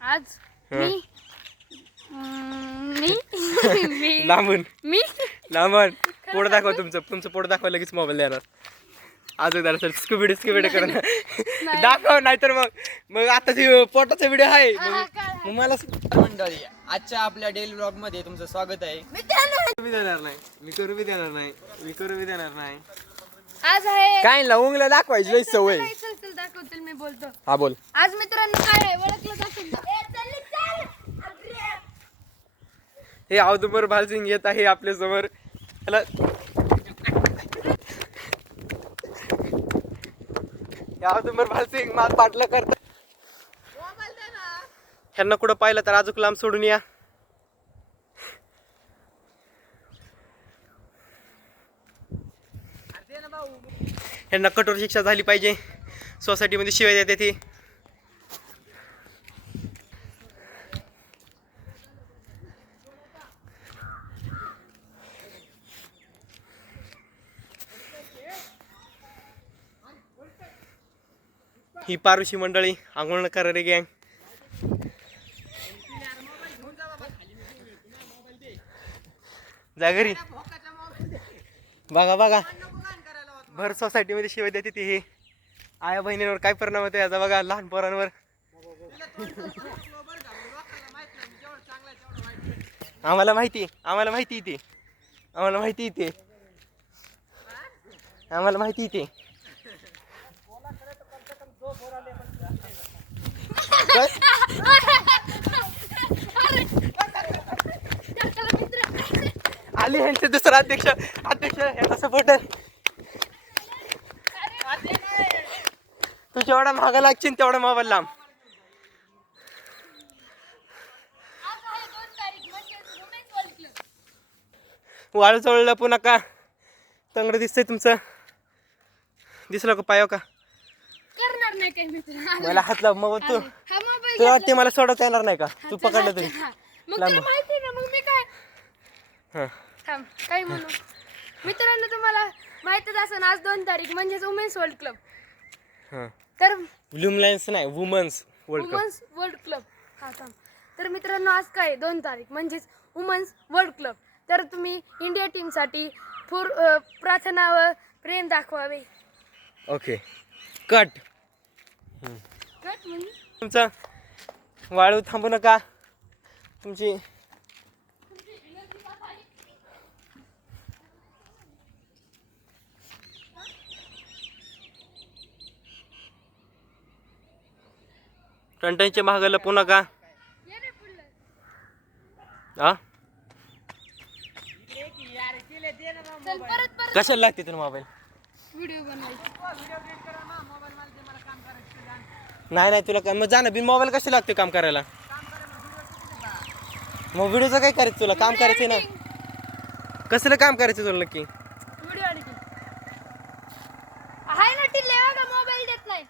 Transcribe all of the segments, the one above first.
आज मी मी मी लांबून. मी. लांबून. पोट दाखवा तुमचं. तुमचं पोट दाखवा लगेच मोबाईल देणार. जरा सर स्कुबिडी स्कुबिडी करून दाखव नाहीतर मग मग आता ते पोटाचा व्हिडिओ आहे. मग मला मंडळी आजच्या आपल्या डेली ब्लॉगमध्ये तुमचं स्वागत आहे. बी देणार नाही. मी करू बी देणार नाही. मी करू बी देणार नाही. आज आहे काय ना उंगला दाखवायची सवय. दाखवतील मी बोलतो. हा बोल. आज मित्रांनो काय आहे? ओळखलं असेल ना? हे औदुंबर भालसिंग येत आहे आपल्यासमोर. त्याला हे औदुंबर भालसिंग माझ पाटलं करत ह्यांना कुठं पाहिलं तर आजूक लांब सोडून या. ह्यांना कठोर शिक्षा झाली पाहिजे. सोसायटीमध्ये शिवाय देते ती. ही पारुशी मंडळी आंघोळ रे गँग. जा घरी. बघा बघा. भर सोसायटीमध्ये शिवाय देते ती ही. आया बहिणींवर काय परिणाम होतो याचा बघा लहान पोरांवर. आम्हाला माहिती आम्हाला माहिती ती. आम्हाला माहिती ती. आम्हाला माहिती ती. आली ह्यांचे दुसरा अध्यक्ष. अध्यक्ष ह्याचा सपोर्टर तू जेवढा महागा लागशील तेवढा मोबाईल लांब. वाळू चळलं पुन्हा का तंगड दिसतंय तुमचं. दिसलं का पायो हो का? करणार नाही मित्र मला हात लाव मग तू हा मोबाईल तुला वाटते मला सोडवता येणार नाही का? तू पकडलं तरी. मग लांब. माहिती ना मग मी काय हां. थांब काय म्हणू? मित्रांनो तुम्हाला माहितच असेल आज दोन तारीख म्हणजेच वुमेन्स वर्ल्ड क्लब हां. तर लुमलायन्स नाही women's world cup women's world club हा थांब. तर मित्रांनो आज काय दोन तारीख म्हणजेच वुमन्स वर्ल्ड क्लब तर तुम्ही इंडिया टीमसाठी फुर अ, प्रार्थना व प्रेम दाखवावे. ओके कट तुमचं वाळू थांबू नका. तुमची टंटनचे महागाला पुन्हा का ये रे पुढलं. हा? चल परत परत. कशाला लागते तुला मोबाईल? व्हिडिओ बनवायची. नाही नाही तुला का- मग जा ना बिन मोबाईल कसे लागते काम करायला? मग व्हिडिओचं काय करायचं तुला? काम करायचं ना? कसलं काम करायचं तुला नक्की? व्हिडिओ एडिटिंग हाय ना टिल्ले का मोबाईल देत नाही.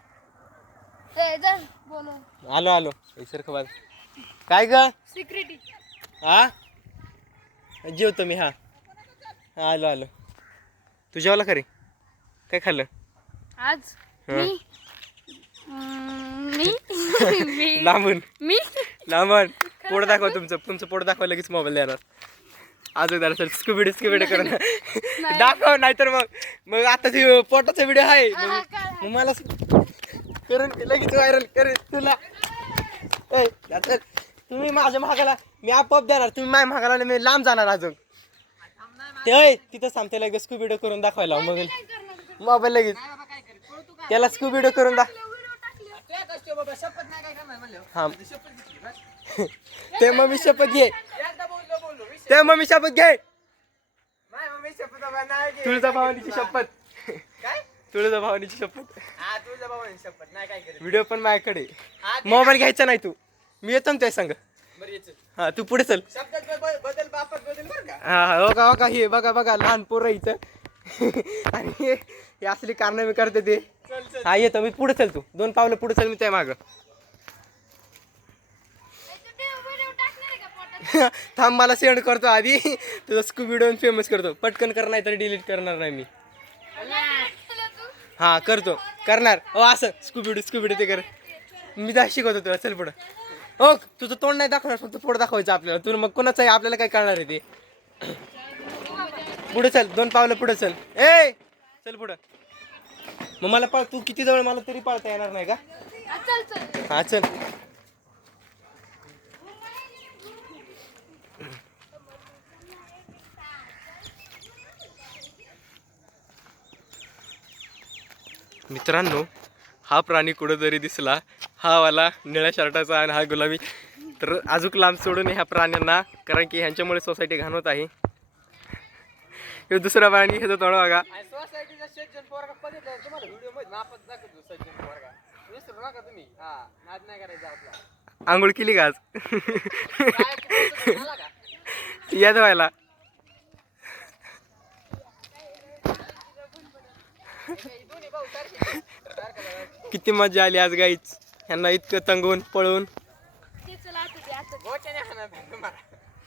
ए जण बोलून आलो आलो. सर बाज. काय ग? सिक्युरिटी हा जेवतो मी हा. हा, आलो आलो. तू जेवला खरे. काय खाल्लं? आज हं. मी मी? मी? लांबून मी? लांबून पोट दाखवा तुमचं. तुमचं पोट दाखवा लगेच मोबाईल देणार. अजून जरा सर स्कुबिडी स्कुबिडी करून दाखव नाहीतर मग मग आता ते पोटाचा व्हिडिओ आहे. मग मला करून लगेच व्हायरल करेन तुला. तुम्ही माझ्या महागाला मी आपोआप देणार. तुम्ही माझ्या महागाला मी लांब जाणार अजून. ते होय तिथं सांगते लगेच स्कू व्हिडिओ करून दाखवायला मग मोबाईल लगेच. त्याला स्कू व्हिडिओ करून दाख शपथ नाही काय करणार म्हणलं हा ते मग मी शपथ घे. ते मग मी शपथ घे. तुळजा भवानीची शपथ. काय? तुळजा भवानीची शपथ. हा तुझा बाबा शपथ. नाही काय करेल व्हिडिओ पण माझ्याकडे. ते मोबाईल घ्यायचा नाही तू. मी येतो ना त्या संग. हा तू पुढे चल. बदल बापत बदल बरं का? हा हा हो का हो का हे बघा बघा लहान पोरं इथं. आणि हे असली कारण मी करते ते. हा येतो मी पुढे चल तू दोन पावलं पुढे चल मी त्या मागं. थांब मला सेंड करतो आधी. तुझा स्कू व्हिडिओ फेमस करतो. पटकन कर नाही तर डिलीट करणार नाही मी. हा करतो. करणार. हो असं. स्कू व्हिडिओ व्हिडिओ ते कर. मी जा शिकवतो तुला. चल पुढं. हो तुझं तोंड नाही दाखवणार फक्त पोट दाखवायचं आपल्याला. तुला मग कोणाचं आहे आपल्याला काय कळणार आहे ते. पुढे चल दोन पावलं पुढे चल. ए! चल पुढं. मग मला पाळ तू किती जवळ मला तरी पाळता येणार नाही का? हा, चल. मित्रांनो हा प्राणी कुठंतरी दिसला. हा वाला निळ्या शर्टाचा आणि हा गुलाबी. तर अजून लांब सोडून ह्या प्राण्यांना कारण की ह्यांच्यामुळे सोसायटी घाण होत आहे. हे दुसरा प्राणी ह्याचा तोंड बघा सोसायटीचा सज्जन पोरगा बघितलं तुम्हाला व्हिडिओमध्ये? नापात दाखवतो सज्जन पोरगा. विसरू नका तुम्ही? हा नाद नाही करायचा आपला. आंघोळ केली का आज? का सारखं बघा. किती मजा आली आज गाईच ह्यांना इतकं तंगून पळून ते चल आता दे आता दे. गोट्याने हाणा तुम्हाला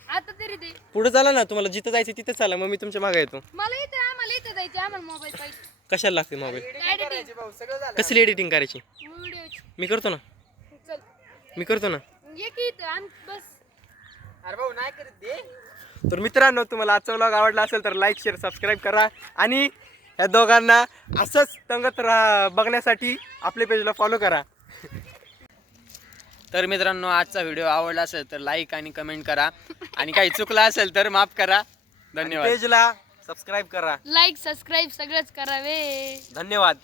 आता तरी दे. पुढे चला ना तुम्हाला जिथं जायचं तिथं चला मग मी तुमच्या मागे येतो. मला इथं आम्हाला इथं जायचं आम्हाला मोबाईल पाहिजे. कशाला लागते मोबाईल एडिटिंग करायची भाऊ सगळं झालं. कसली एडिटिंग करायची? मी करतो ना. चल. मी करतो ना. ये की इथं आम बस. अरे भाऊ नाही करीत दे. तर मित्रांनो तुम्हाला आजचा व्लॉग आवडला असेल तर लाईक शेअर सबस्क्राईब करा. आणि या दोघांना असंच तंगत राहा बघण्यासाठी आपल्या पेजला फॉलो करा. तर मित्रांनो आजचा व्हिडिओ आवडला असेल तर लाईक आणि कमेंट करा. आणि काही चुकला असेल तर माफ करा. धन्यवाद. पेजला सबस्क्राईब करा. लाईक सबस्क्राईब सगळंच करावे. धन्यवाद.